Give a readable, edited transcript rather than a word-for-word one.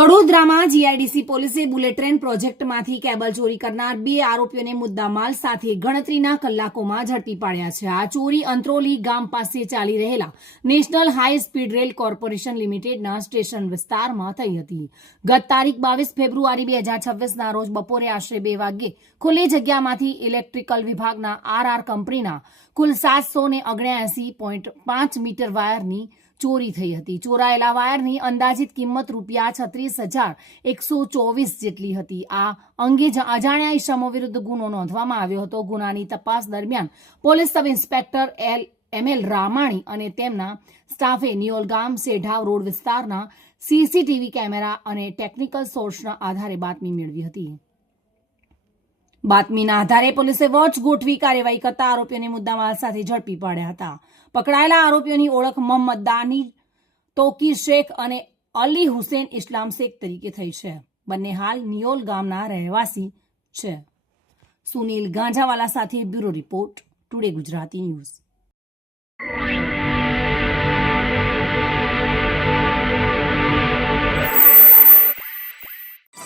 કડોદરામાં GIDC પોલીસે bullet train પ્રોજેક્ટમાંથી cable ચોરી કરનાર 2 આરોપીઓને મુદ્દામાલ સાથે ગણતરીના કલાકોમાં ઝડપી પાડ્યા છે. આ ચોરી અંત્રોલી ગામ પાસે ચાલી રહેલા national high speed rail corporation લિમિટેડના સ્ટેશન વિસ્તારમાં થઈ હતી. ગત તારીખ 22 ફેબ્રુઆરી 2026ના રોજ બપોરે આશરે 2 વાગ્યે ખુલ્લી જગ્યામાંથી ઇલેક્ટ્રિકલ વિભાગના આરઆર કંપનીના કુલ 779.5 મીટર વાયરની ચોરી થઈ હતી. ચોરાયેલા વાયરની અંદાજિત કિંમત રૂપિયા 36,124 જેટલી હતી. આ અંગે અજાણ્યા ઇસમો વિરુદ્ધ ગુનો નોંધવામાં આવ્યો હતો. ગુનાની તપાસ દરમિયાન police sub inspector ML Ramani અને તેમના સ્ટાફે નિયોલગામ સેઢાવ રોડ વિસ્તારના સીસીટીવી કેમેરા અને ટેકનિકલ સોર્સના આધારે બાતમી મેળવી હતી. બાતમીના આધારે પોલીસે વોચ ગોઠવી કાર્યવાહી કરતા આરોપીઓને મુદ્દામાલ સાથે ઝડપી પાડ્યા હતા. પકડાયેલા આરોપીઓની ઓળખ મોહમ્મદ દાની તોકીર શેખ અને અલી હુસેન ઇસ્લામ શેખ તરીકે થઈ છે. બંને હાલ નિયોલ ગામના રહેવાસી છે. સુનિલ ગાંજાવાલા સાથે bureau report, today Gujarati news.